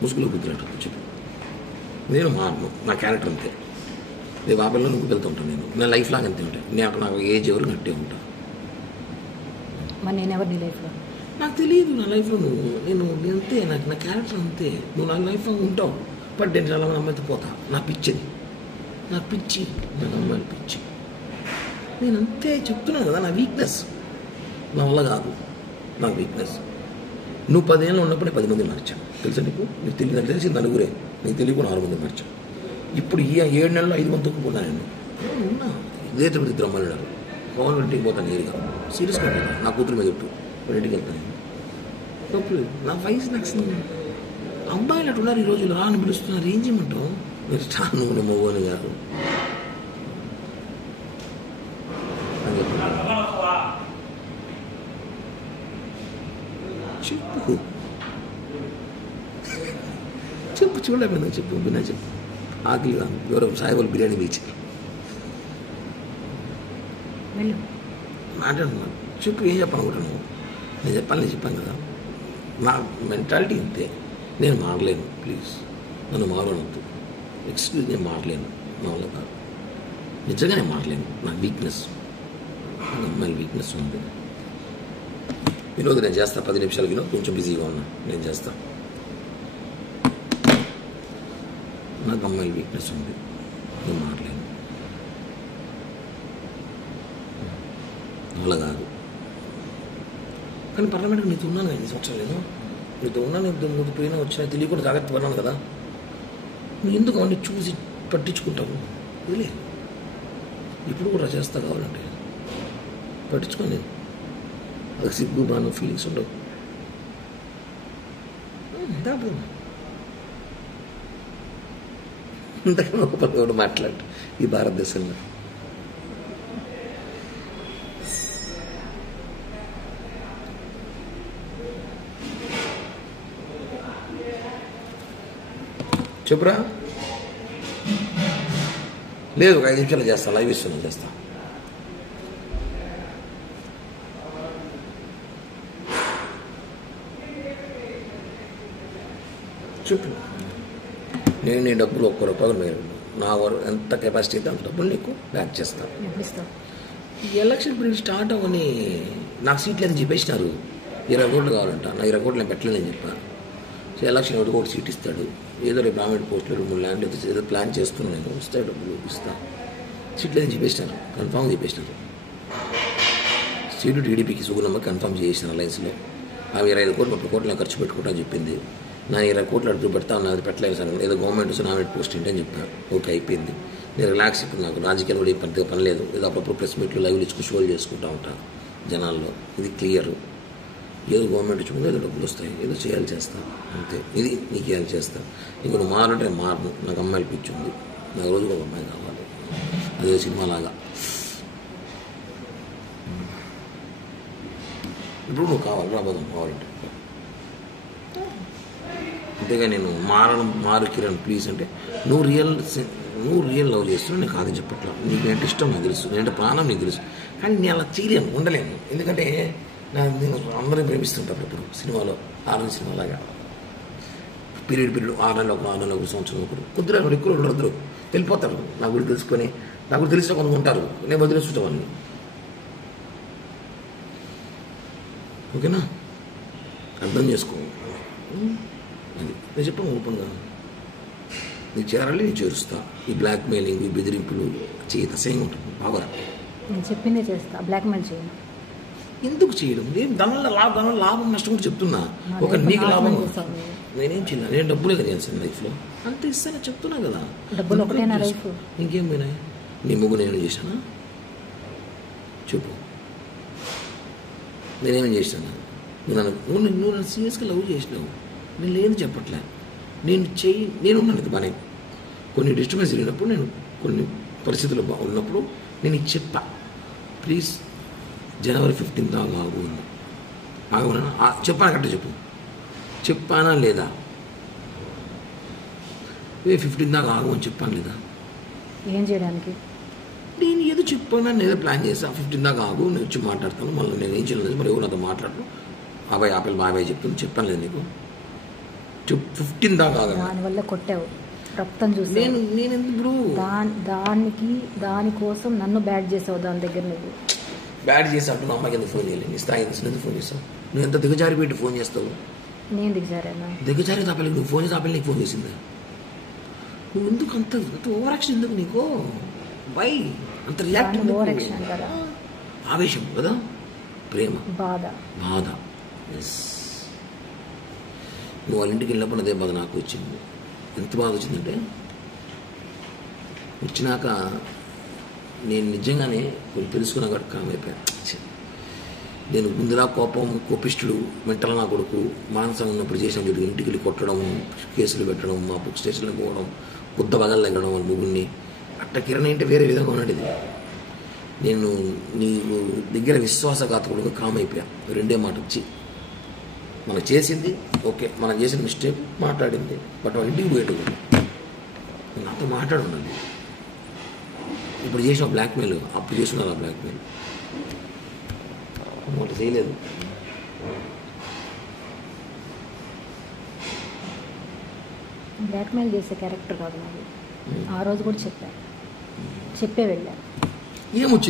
ముసుగులో గుద్దినట్టు చెప్పు. నేను మారను, నా క్యారెక్టర్ అంతే. రేపు ఆ పిల్లలు నువ్వు వెళ్తూ ఉంటాను. నా లైఫ్ లాగా అంతే ఉంటాయి. నాకు ఏజ్ ఎవరు నట్టే ఉంటా. మరి నేను ఎవరు నీ లైఫ్లో? నాకు తెలియదు నా లైఫ్లో నేను అంతే. నాకు నా క్యారెక్టర్ అంతే. నువ్వు నా లైఫ్లో ఉంటావు. బట్ నేను చాలా మంది అమ్మాయితో పోతా. నా పిచ్చిది, నాకు పిచ్చి, నాకు అమ్మాయిలు పిచ్చి. నేను అంతే చెప్తున్నాను కదా. నా వీక్నెస్, నా వల్ల కాదు, నాకు వీక్నెస్. నువ్వు 10 ఏళ్ళు ఉన్నప్పుడే 10 మంది మార్చాను తెలుసా నీకు? నీకు తెలిసి నలుగురే, నీకు తెలియకుండా 6 మంది మార్చాను. ఇప్పుడు ఈ 7 నెలల్లో 5 మంది తొక్కుకున్నా నేను. ఉన్నా ఇదే తిరుపతి ఇద్దరు అమ్మాయిలు ఉన్నారు. పవన్ ఇంటికి పోతాను నేరుగా, సీరియస్గా పోతాను. నా కూతురు మీద చెప్పు, వాళ్ళ ఇంటికి వెళ్తాను నేను. తప్పు నా వయసు నచ్చింది. అబ్బాయిలు అటు ఉన్నారు ఈ రోజులు. రాని పిలుస్తున్నారు, ఏం చేయమంటావు? మీరు స్టాను మవ్వని కాదు అని చెప్పి చెప్పు చెప్పు. చూడలేకపోయిందా చెప్పు, బిన్నా చెప్పు. ఆకలి కాదు, ఎవరో సాయిబాబు బిర్యానీ తీసి మాట్లాడుతున్నాను. చెప్పు, ఏం చెప్పాలనుకుంటున్నావు? నేను చెప్పాను కదా. నా మెంటాలిటీ అంతే. నేను మారలేను, ప్లీజ్ నన్ను మారనొద్దు. ఎక్స్క్యూజ్, నేను మారలేను, నా వల్ల కాదు. నిజంగా నేను మారలేను. నా వీక్నెస్, నాకు అమ్మాయిల వీక్నెస్ ఉంది. వినోద్ నేను చేస్తా. 10 నిమిషాలు వినోద్, కొంచెం బిజీగా ఉన్నా, నేను చేస్తా. నాకు అమ్మాయిల వీక్నెస్ ఉంది, నేను మారలేను, నా వల్ల కాదు. కానీ పార్లమెంట్కి నీతో ఉన్నాను కదా 5 సంవత్సరాలు. నేను నీతో ఉన్నాను. నువ్వు పోయినా వచ్చినా తెలియకుండా జాగ్రత్త పడినాను కదా. నువ్వు ఎందుకు అవన్నీ చూసి పట్టించుకుంటావు? ఇదిలే, ఇప్పుడు కూడా చేస్తా కావాలంటే పట్టించుకోని. అది సిగ్గు బాను ఫీలింగ్స్ ఉండవు. ఇంతకన్నా ఒక పని కూడా మాట్లాడు ఈ భారతదేశంలో. చెప్పురా. లేదు, ఒక 5 నిమిషాలు చేస్తా. లైవ్ ఇస్తున్నాను, చేస్తా. చెప్పు. నేను నీ డబ్బులు ₹1 మీరు నా ఎంత కెపాసిటీ అయితే అంత డబ్బులు నీకు బ్యాక్ చేస్తాను. ఈ ఎలక్షన్ పీరియడ్ స్టార్ట్ అవ్వని నాకు సీట్లు అని చెప్పేసినారు. 20 కోట్లు కావాలంట. నా 20 కోట్లు నేను పెట్టలేదని చెప్పాను. సో ఎలక్షన్ ఎవరికి ఒక సీట్ ఇస్తాడు. ఏదో రేపు గవర్నమెంట్ పోస్టులు 2-3 ల్యాండ్ ఏదో ప్లాన్ చేస్తున్నాను నేను. వస్తాయి డబ్బులు ఇస్తాను. సీట్లు అని చెప్పేసినారు, కన్ఫామ్ చెప్పేసినారు. సీటు టీడీపీకి సుగుణమ్మ కన్ఫామ్ చేసిన అలయన్స్లో. ఆమె 25 కోట్లు 30 కోట్లు ఖర్చు పెట్టుకుంటా అని చెప్పింది. నా 20 కోట్లు అడుగు పెడతా ఉన్నది, పెట్టలేదు సార్. ఏదో గవర్నమెంట్ వస్తే నామినేట్ పోస్ట్ ఏంటి అని చెప్పాను. ఓకే, అయిపోయింది. నేను రిలాక్స్. ఇప్పుడు నాకు రాజకీయాలు కూడా పెద్దగా పని లేదు. ఏదో అప్పుడప్పుడు ప్రెస్ మీట్లు లైవ్లు ఇచ్చుకు షోలు చేసుకుంటూ ఉంటాను జనాల్లో. ఇది క్లియర్. ఏదో గవర్నమెంట్ ఇచ్చుకుంటే ఏదో డబ్బులు వస్తాయి, ఏదో చేయాలి చేస్తాను అంతే. ఇది నీకు చేయాలి చేస్తాను. ఇంక నువ్వు మారంటే మారను. నాకు అమ్మాయిలు పిచ్చి ఉంది. నాకు రోజుకు ఒక అమ్మాయి కావాలి. అదే సినిమాలాగా. ఇప్పుడు నువ్వు కావాలి, రాబోదాం కావాలంటే. అంతేగా నేను మారు కిరణ్ ప్లీజ్ అంటే నువ్వు రియల్ లవ్ చేస్తున్నావు. నేను కాదని చెప్పట్లా. నీకు ఏంటి ఇష్టం నాకు తెలుసు, నేనంటే ప్రాణం నీకు తెలుసు. కానీ నేను అలా చేయలేను, ఉండలేను. ఎందుకంటే నేను అందరినీ ప్రేమిస్తుంటాను. ఇప్పుడు సినిమాలో ఆరెంజ్ సినిమాలాగా పీరియడ్ 6 నెలలు ఒకరు, 6 నెలలు ఒకరు, సంవత్సరం ఒకరు, కొద్దిగా ఎక్కువ ఉండరు. వెళ్ళిపోతారు. నా గురించి తెలుసుకొని, నా గురించి తెలిసిన కొంత ఉంటారు. నేను వదిలేస్తుంటా వాళ్ళని. ఓకేనా? అర్థం చేసుకో. అది నేను చెప్పాను ఓపెన్గా. నీకు చేరాలి, నేను చేరుస్తా. ఈ బ్లాక్ మెయిలింగ్, ఈ బెదిరింపులు చేయత సేమ్ ఉంటుంది. బాగా నేను చెప్పిందే చేస్తా. బ్లాక్మెయిల్ చేయను. ఎందుకు చేయడం? నేను దానివల్ల లాభం నష్టం కూడా చెప్తున్నా. ఒక నీకు లాభం నేనేం చేయను. నేను డబ్బులే కదా చేస్తాను లైఫ్లో. అంత ఇస్తానని చెప్తున్నా కదా. డబ్బులు ఒకటేనా లైఫ్? ఇంకేం పోయినాయి? నీ ముగ్గు నేను చేశానా చెప్పు. నేనేమేం చేశాను? నువ్వు నన్ను సీరియస్గా లవ్ చేసినావు. నేను లేదు చెప్పట్లే. నేను ఉన్నాను బాగానే. కొన్ని డిస్టర్బెన్స్ జరిగినప్పుడు, నేను కొన్ని పరిస్థితులు ఉన్నప్పుడు నేను ఇది చెప్పా. ప్లీజ్ జనవరి 15 దాకా ఆగమన్నా చెప్పాను కరెక్ట్ చెప్పు. చెప్పానా లేదా? 15 దాకా ఆగమని చెప్పాను లేదా? ఏం చేయడానికి? నేను ఏదో చెప్పాను, నేను ఏదో ప్లాన్ చేస్తాను. 15 దాకా ఆగు, నేను వచ్చి మాట్లాడతాను. మళ్ళీ నేను ఏం చేయలేదు. మరి ఎవరు నాతో మాట్లాడను. బాబాయ్ ఆపిల్ బాబాయ్ చెప్తాను. చెప్పాను లేదు నీకు? 15 దాకా ఆగను. దానివల్ల కొట్టావు, రక్తం చూసావు. నేను ఇప్పుడు దానికోసం నన్ను బ్యాడ్ చేసావు. దాని దగ్గర నువ్వు బ్యాడ్ చేసి అంటున్నా. అమ్మాయికి ఎందుకు ఫోన్ చేయలేదు? నీ స్థాయి ఎందుకు ఫోన్ చేస్తావు? నువ్వు ఎంత దిగజారి పెట్టి ఫోన్ చేస్తావు? నేను దిగజారేనా? దిగజారి తాపలేదు. నువ్వు ఫోన్ చేసి తాపలేదు, నీకు ఫోన్ చేసిందా? నువ్వు ఎందుకు అంత ఓవర్ యాక్షన్ ఎందుకు నీకు? బై అంత రియాక్ట్ ఓవర్ యాక్షన్ కదా, ఆవేశం కదా, ప్రేమ, బాధ. ఎస్, నువ్వు వాళ్ళ ఇంటికి వెళ్ళినప్పుడు అదే బాధ నాకు వచ్చింది. ఎంత బాధ వచ్చిందంటే, వచ్చినాక నేను నిజంగానే కొంచెం తెలుసుకున్నా కూడా కామైపోయాను. నేను ముందులా కోపిష్టుడు, మెంటల్ నా కొడుకు, మానసంగా ఉన్నప్పుడు చేసిన వీడు ఇంటికి వెళ్ళి కొట్టడం, కేసులు పెట్టడం, మా బుక్ స్టేషన్లో పోవడం, బుద్ధ బగలు తగ్గడం వాళ్ళ ముగ్గురిని. అట్ట కిరణ్ అంటే వేరే విధంగా ఉన్నది. నేను నీకు దగ్గర విశ్వాసఘాతకుడుగా కామైపోయా. రెండే మాట వచ్చి మనం చేసింది ఓకే, మనం చేసిన మిస్టేక్ మాట్లాడింది, బట్ వాళ్ళ ఇంటికి పోయేటప్పుడు నాతో మాట్లాడున్నది. ఇప్పుడు చేసిన బ్లాక్మెయిల్, అప్పుడు చేస్తున్నారు ఆ బ్లాక్మెయిల్. ఒకటి చేయలేదు. బ్లాక్మెయిల్ చేసే క్యారెక్టర్ కాదు నాది. ఆ రోజు కూడా చెప్పే వెళ్ళా. ఏమొచ్చింది?